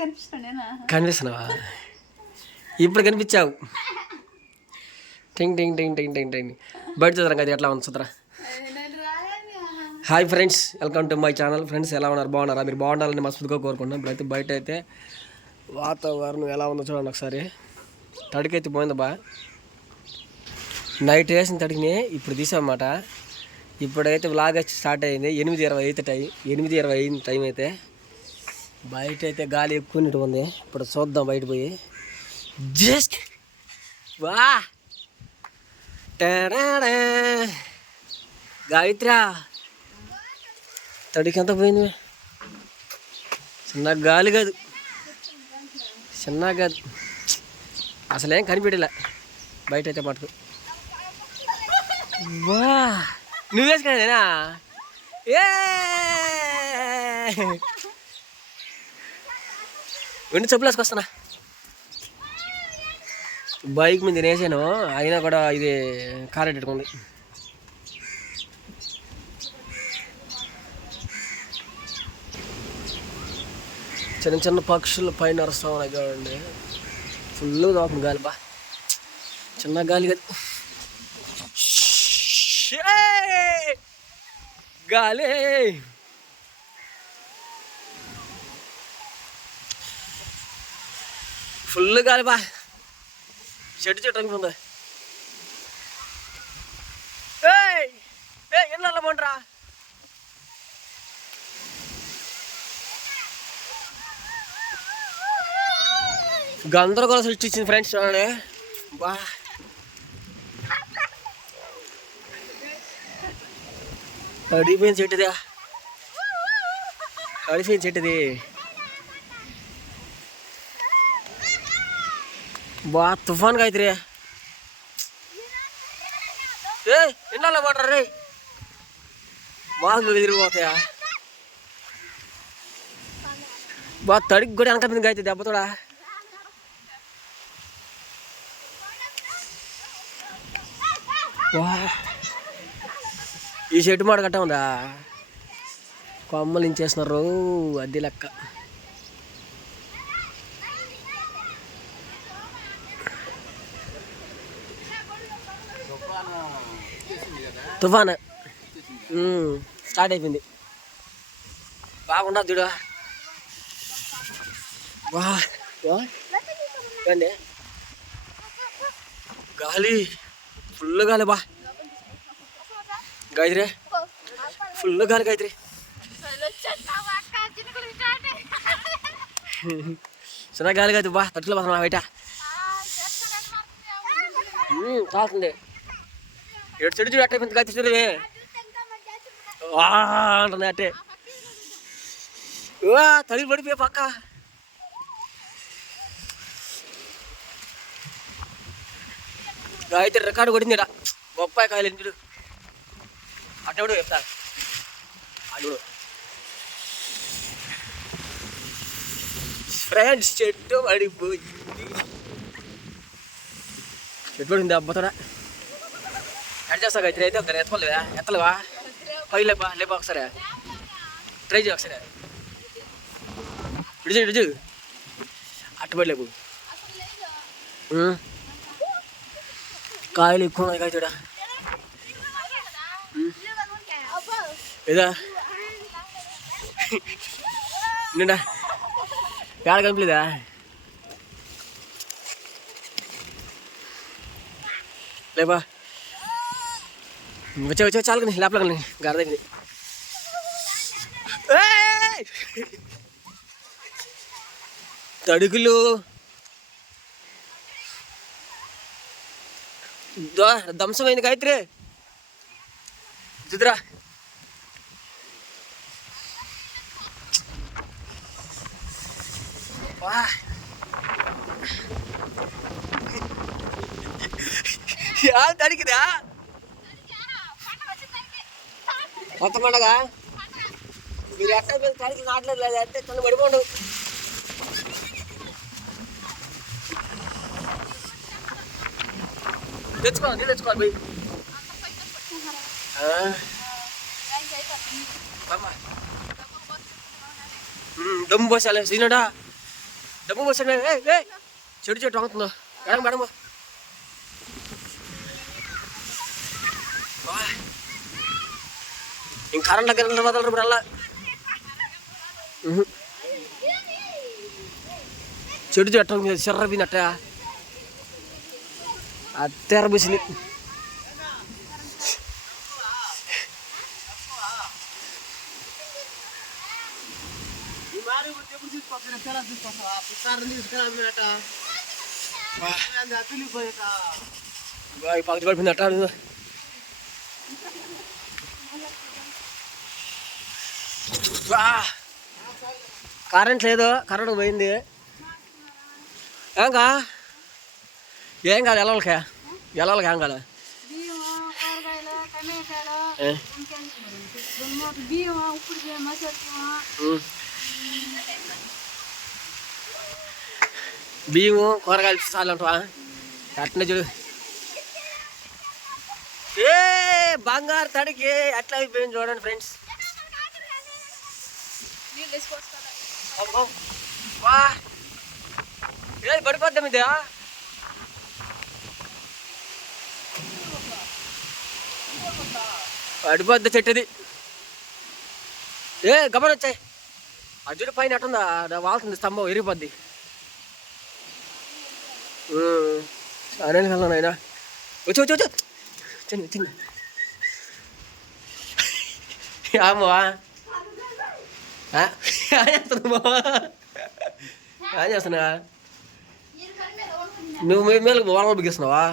కనిపిస్తున్నావా? ఇప్పుడు కనిపించావు. టింగ్ టింగ్ టింగ్ టింగ్ టింగ్ టింగ్. బయట చూద్దాం కదా ఎట్లా ఉంది చూద్దాం. Hi friends, welcome to my channel. Friends ఎలా ఉన్నారు? బాగున్నారా? మీరు బాగుండాలని మనస్ఫూర్తిగా కోరుకుంటున్నాం. ఇప్పుడైతే బయట అయితే వాతావరణం ఎలా ఉందో చూడండి ఒకసారి. తడికైతే పోయింది బా. నైట్ వేసిన తడికిని ఇప్పుడు తీసామన్నమాట. ఇప్పుడైతే వ్లాగ్ వచ్చి స్టార్ట్ అయింది. 8:20 అయితే టైం, 8:20 అయింది టైం అయితే. బయట అయితే గాలి ఎక్కువ ఉంది. ఇప్పుడు చూద్దాం బయట పోయి. జస్ట్ వా గాయత్రా, తడికి ఎంత పోయింది? చిన్న గాలి కాదు, చిన్న కాదు, అసలేం కనిపించలే బయట అయితే మటుకు. వా నువ్వు వేసుకునేదేనా? ఏ వెండి చెప్పులు వేసుకొస్తానా? బైక్ మీద వేసాను, అయినా కూడా ఇది కారెట్టుకుంది. చిన్న చిన్న పక్షులు పైన అరుస్తా ఉన్నాయి చూడండి. ఫుల్ తాగుతుంది గాలి బా. చిన్న గాలి కాదు, గాలి ఫుల్ గాలి బా. చెట్టు చెట్టు అనుకుంది. ఎన్నెల్ల పోండ్రా. గందరగోళం సృష్టించింది ఫ్రెండ్స్ చూడండి బా. అడిగిపోయిన చెట్టుదా, అడిగిపోయిన చెట్టుది బా. తుఫాన్గా అయితే రే. ఎన్నాళ్ళ పడరా రే, బాగా తిరిగిపోతాయా బా. తడికి కూడా వెనక మీద అయితే దెబ్బతోడా. ఈ చెట్టు మాట కట్ట ఉందా, కొమ్మలు ఇంచేస్తున్నారు అది లెక్క. తుఫాన్ స్టార్ట్ అయిపోయింది. బాగుండదు చూడ గాలి, ఫుల్ గాలి బా. గాయత్రి ఫుల్ గాలి, గాయత్రి చిన్న గాలి కాదు బా. తట్టులో పోతున్నా బయట కాకుండే. ఎటు చెడు చూడు అట్టే గాయత్రి చూడవే అంటుంది అట్టే. తడి పడిపోయా పక్క. గాయత్రి రికార్డు కొట్టింది ఇడ. బొప్పాయి కాయలు చూడు అట్ట కూడా చెప్తాను. అడు ఫ్రెండ్స్ చెట్టు పడిపోయింది, చెట్టు పడింది అబ్బతోడా. ఎట్ చేస్తా గాయత్రి అయితే ఒకసారి ఎత్తుకోలేదా? ఎత్తలేవా? పై లేపా, లేపా ఒకసారి ట్రై చేయ ఒకసారి. ఇడిచు ఇడిచు అట్టుబడి లేపు. కాయలు ఎక్కువ ఉన్నాయి కాయతోడా. ఏదా నిండా ఏడ కనిపించలేదా? లేపా వచ్చా వచ్చా చాలు కానీ లేపల కానీ గరదైంది. తడుకులు ధ్వంసమైంది గాయత్రి చూద్దురా. తడికిదా కొత్త పండగ మీరు ఎట్ట మీద తడికి నాటలేదు లేదా అంటే తను పడిపోండు. తెచ్చుకోవాలి, నీళ్ళు తెచ్చుకోవాలి పోయి. దమ్ము పోసాలే సీనడా. డబ్బు పోసాడు చెడు చెట్టు అవుతుందో మేడం మేడం ఇంక కరెంట్ దగ్గర వదలరు ఇప్పుడు అలా చెడు చెట్టు సిర్ర పోయినట్ట అత్తెర పోసింది పక్కన పడిపోయిందట కరెంట్ లేదు కరెంట్ పోయింది ఏం కాదు వెళ్ళాలికా ఏం కాదు బియ్యము కూరగాయలు చాలు అంటావా అట్నే చూడు బంగారు తడికి అట్లా అయిపోయింది చూడండి ఫ్రెండ్స్ పడిపోద్దాం ఇది పడిపోద్ది చెట్టుది గమనం వచ్చాయి అర్జుడు పైన అట్టుందా వాళ్తుంది స్తంభం ఎరిగిపోద్ది అనే వెళ్ళాను ఆయన వచ్చి వచ్చి వచ్చి చిన్న చిన్న అమ్మా ఏం చేస్తున్నా నువ్వు మీద వలలు బిగిస్తున్నావా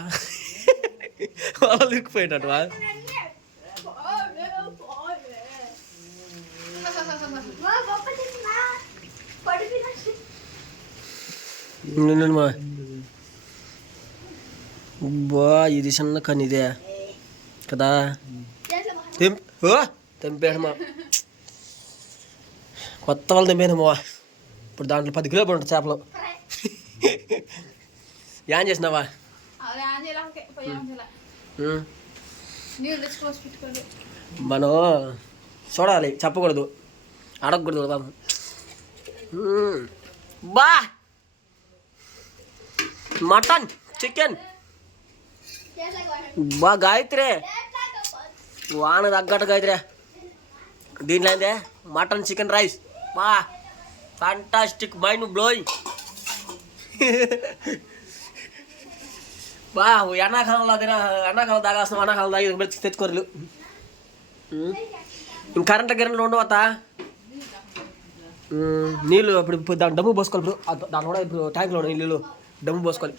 వలలు ఇరికిపోయేటట్టువా మా బా ఇది చిన్న కనిదే కదా తెంపేడమా కొత్త వాళ్ళు తెంపేనమ్మా ఇప్పుడు దాంట్లో 10 కిలోలు ఉంటుంది చేపలు ఏం చేసినావా మనం చూడాలి చెప్పకూడదు అడగకూడదు బాబు బా మటన్ చికెన్ బా గాయత్రి వాన తగ్గట్టు గాయత్రి దీంట్లో అయిందే మటన్ చికెన్ రైస్ బా ఫ్యాంటాస్టిక్ మైండ్ బ్లోయింగ్ బా ఎండాకాలంలో ఎండాకాలం తాగాల్సిన వానాకాలం తాగి తెచ్చుకోరు ఇంక కరెంట్ ఉండవతా నీళ్ళు ఇప్పుడు దాని డబ్బు పోసుకోవాలి ఇప్పుడు దాని కూడా ఇప్పుడు ట్యాంక్లో నీళ్ళు డబ్బు పోసుకోవాలి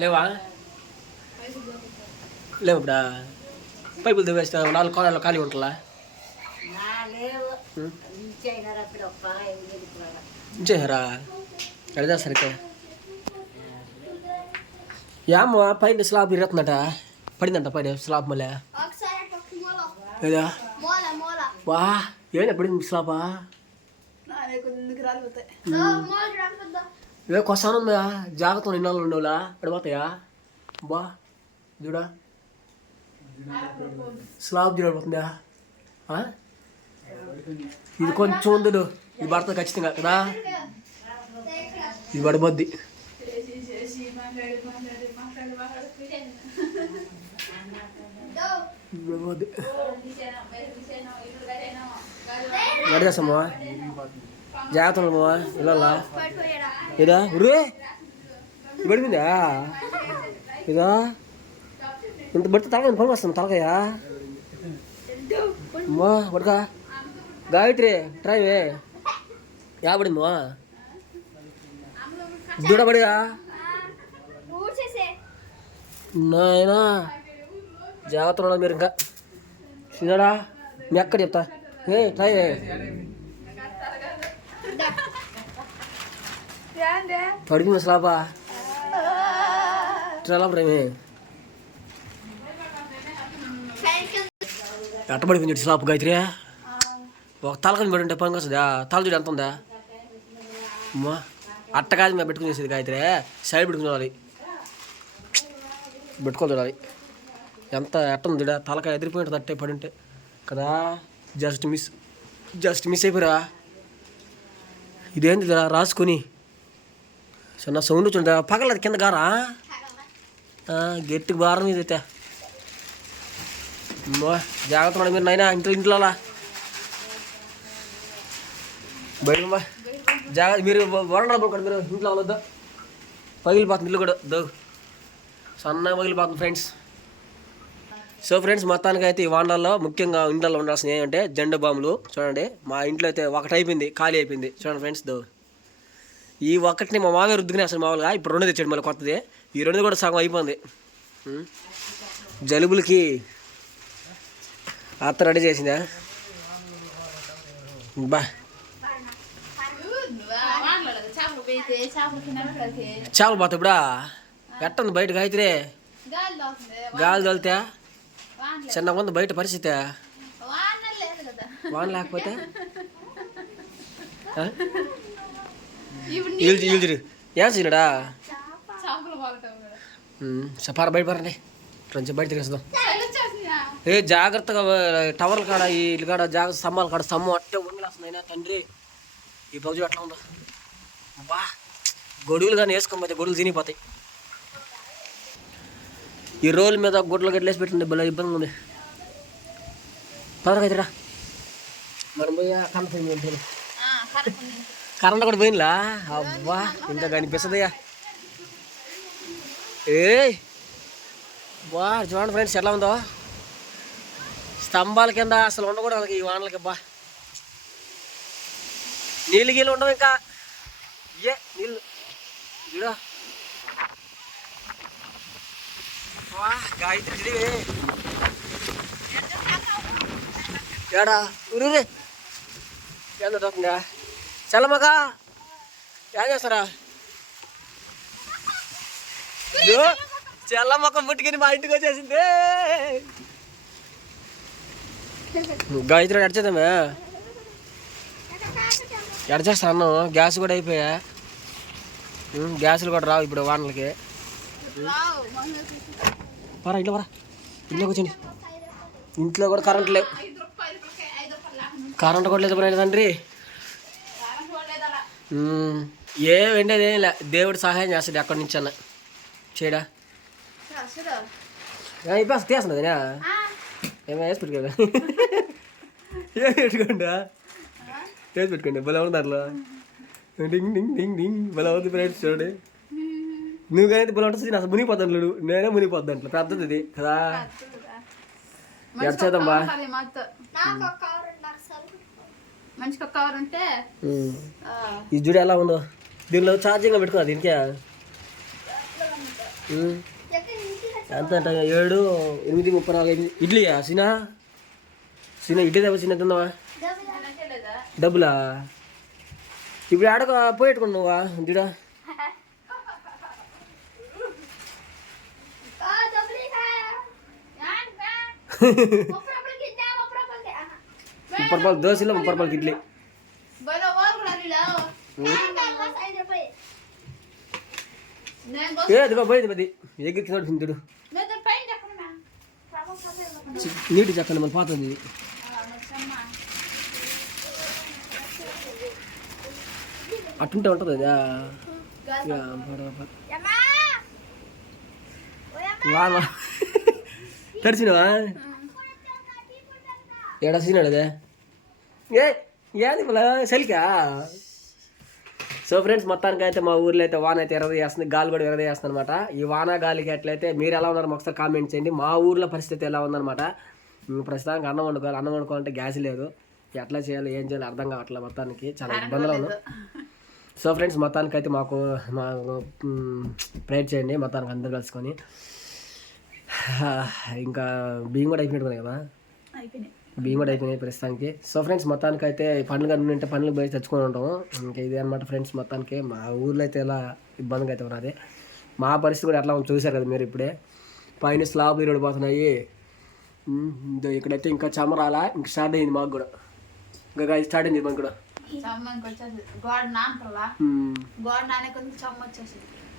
లేవా లేవు ఇప్పుడు పైపులు తెవేస్తా 4 కాలాల్లో ఖాళీ ఉంటుందా చేసారా అడిదా సరిగ్గా ఏమో పైన స్లాబ్ ఇరుతుందట పడిందంట పైన స్లాబ్ మళ్ళీ ఏదా వా ఏమైనా పడింది స్లాబా ఏ కొసాను ఉందా జాగ్రత్త ఇన్నాళ్ళు ఉండేవాళ్ళ పడిపోతాయా బా చూడా స్లాబ్ చూడబోతుందా ఇది కొంచెం ఉంది ఇది పడుతుంది ఖచ్చితంగా కదా ఇది పడిపోద్ది చేస్తామా జాగ్రత్త ఉండమా ఇలా ఇదా ఉరే పడిపోయిందా ఇదా ఇంత పడితే తలకాయ పని వస్తుంది తలకాయ అమ్మా పడక గాయత్రి ట్రైవే పడిందమ్మా దూడబడిగా నాయనా జాగ్రత్త ఉన్నా మీరు ఇంకా తినడా మీ అక్కడ చెప్తా ట్రై పడిపోయింది స్లాబా ట్రైలా ప్రేమే ఎట్ట పడిపోయింది స్లాబ్ గాయత్రి ఒక తలకని పడి ఉంటే పనికి వస్తుందా తల చూడు ఎంత ఉందా అమ్మా అట్ట కాదు మేము పెట్టుకుని చేసేది గాయత్రి సైడ్ పెట్టుకుని చూడాలి పెట్టుకొని చూడాలి ఎంత ఎట్ట ఉంది తలకాయ ఎదిరిపోయింటుంది అట్టే పడి ఉంటే కదా. జస్ట్ మిస్ అయిపోరా. ఇదేంటి రాసుకొని చిన్న సౌండ్ వచ్చిందా పగలది కింద గారా గట్టికి బారం మీద అయితే జాగ్రత్త మేడం మీరు నైనా ఇంట్లో బయట జాగ్రత్త మీరు వరండా పడుకోండి మీరు ఇంట్లో వద్దా పగిలిపోతుంది ఇల్లు కూడా సన్నగా పగిలిపోతుంది ఫ్రెండ్స్. సో ఫ్రెండ్స్ మొత్తానికి అయితే ఈ వాండాల్లో ముఖ్యంగా ఇంట్లో ఉండాల్సినవి ఏమంటే జెండా బాంబులు చూడండి. మా ఇంట్లో అయితే ఒకటి అయిపోయింది, ఖాళీ అయిపోయింది చూడండి ఫ్రెండ్స్. ఈ ఒక్కటిని మా మామయ్య రుద్దుకునే అసలు మామూలుగా ఇప్పుడు 2 తెచ్చాడు మళ్ళీ కొత్తది. ఈ 2 కూడా సగం అయిపోయింది. జలుబులకి అత్త రెడీ చేసిందా బా. చేపలు పోతా ఇప్పుడా ఎట్టుంది బయట గాయత్రి గాలి తోలితే చిన్న ఉంది బయట పరిస్థితి. వాన లేకపోతే ఏం చేయడా సపార బయట పరండి కొంచెం బయట తిరిగేద్దాం. జాగ్రత్తగా టవర్ల కాడ ఈ ఇల్లు కాడ జాగ్రత్త స్తంభాల కాడ స్తంభం అట్టే ఉంగిలేస్తున్నాయినా తండ్రి. ఈ పౌజు అట్లా ఉందా బా. గొడుగులు కానీ వేసుకోకపోతే గొడుగులు తినిపోతాయి. ఈ రోల్ మీద గుడ్లు గడ్డలేసి పెట్టండి భలే ఇబ్బంది ఉంది. తొందరగా అవుతారా మనం పోయి కరెంట్ కూడా పోయినలా అబ్బా ఇంత కనిపిస్తుందయ్యా. బా చూడండి ఫ్రెండ్స్ ఎలా ఉందో స్తంభాల కింద అసలు ఉండకూడదు ఈ వానలకి. బా నీళ్ళు గీళ్ళు ఉండవు ఇంకా నీళ్ళు చూడా గాయత్రి చదివే ఏడా ఊరే ఎంత దొరుకుతుందా చల్లమ్మగా ఏం చేస్తారా చల్లమ్మక్క పుట్టుకుని మా ఇంటికి వచ్చేసింది. గాయత్రి ఎడచేద్దామే ఎడచేస్తా అన్నం గ్యాస్ కూడా అయిపోయా. గ్యాసులు కూడా రావు ఇప్పుడు వానలకి. పరా ఇంట్లో పరా ఇంట్లో కూర్చోండి. ఇంట్లో కూడా కరెంట్ లేవు కరెంట్ కూడా లేదు తండ్రి. ఏం వెండేది ఏం లే దేవుడు సహాయం చేస్తాడు ఎక్కడి నుంచి అన్న చేయడా. ఇప్పుడు తీస్తున్నది ఏమో వేసి పెట్టుకోండి ఏం పెట్టుకోండా వేసి పెట్టుకోండి భలే ఉంది దాంట్లో డింగ్ డింగ్ డింగ్ డింగ్ భలే ఉంది ఫ్రెండ్స్ చూడండి. నువ్వు కానీ భలే ఉంటుంది అసలు మునిగిపోతాను లేడు నేనే మునిగిపోద్ది అంట్లో పెద్దది ఇది కదా. ఎడచేద్దాం బా ఈ జుడి ఎలా ఉందో దీనిలో ఛార్జింగ్ పెట్టుకున్నా దీనికే ఎంత అంట 7, 8, 34 ఇడ్లీయా సినా ఇడ్లీ దెబ్బ చిన్న తిన్నావా డబ్బులా ఇప్పుడు ఆడక పోయేట్టుకోండి నువ్వా జుడా. ₹30 దోశలో ₹30 ఇడ్లీ. ఏదిగో పోయింది పది ఎగ్గికి తింటుడు నీటి చెప్పండి మళ్ళీ పోతుంది. అట్టుంటే ఉంటుంది అదా తడిచినవా ఎడ సీనాడు అదే ఏది సెల్కా. సో ఫ్రెండ్స్ మొత్తానికి అయితే మా ఊర్లో అయితే వాన అయితే చేస్తుంది గాలి కూడా చేస్తుంది అనమాట. ఈ వాన గాలికి ఎట్లయితే మీరు ఎలా ఉన్నారు ఒకసారి కామెంట్ చేయండి. మా ఊర్లో పరిస్థితి ఎలా ఉందన్నమాట. ప్రస్తుతానికి అన్నం వండుకోవాలంటే గ్యాస్ లేదు. ఎట్లా చేయాలి ఏం చేయాలి అర్థం కావట్లేదు. మొత్తానికి చాలా ఇబ్బందులు ఉన్నాం. సో ఫ్రెండ్స్ మొత్తానికి అయితే మాకు ప్రేర్ చేయండి మొత్తానికి అందరు కలుసుకొని. ఇంకా బియ్యం కూడా అయిపోయినట్టున్నాయి కదా బియ్యం కూడా అయిపోయినాయి ప్రస్తుతానికి. సో ఫ్రెండ్స్ మొత్తానికి అయితే పండ్లు కానీ ఉంటే పండ్లు పోయి తెచ్చుకొని ఉంటాము. ఇంకా ఇది అనమాట ఫ్రెండ్స్ మొత్తానికి మా ఊర్లో అయితే ఎలా ఇబ్బందిగా అయితే ఉన్నది. మా పరిస్థితి కూడా ఎట్లా చూశారు కదా మీరు ఇప్పుడే. పైన స్లాబ్లు ఇరడిపోతున్నాయి. ఇక్కడైతే ఇంకా చమరాలా ఇంకా స్టార్ట్ అయింది మాకు కూడా. ఇంకా స్టార్ట్ అయింది మాకు కూడా.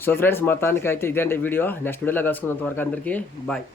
సో ఫ్రెండ్స్ మొత్తానికి అయితే ఇదేంటి వీడియో. నెక్స్ట్ వీడియోలో కలుసుకున్నంత వరకు అందరికీ బాయ్.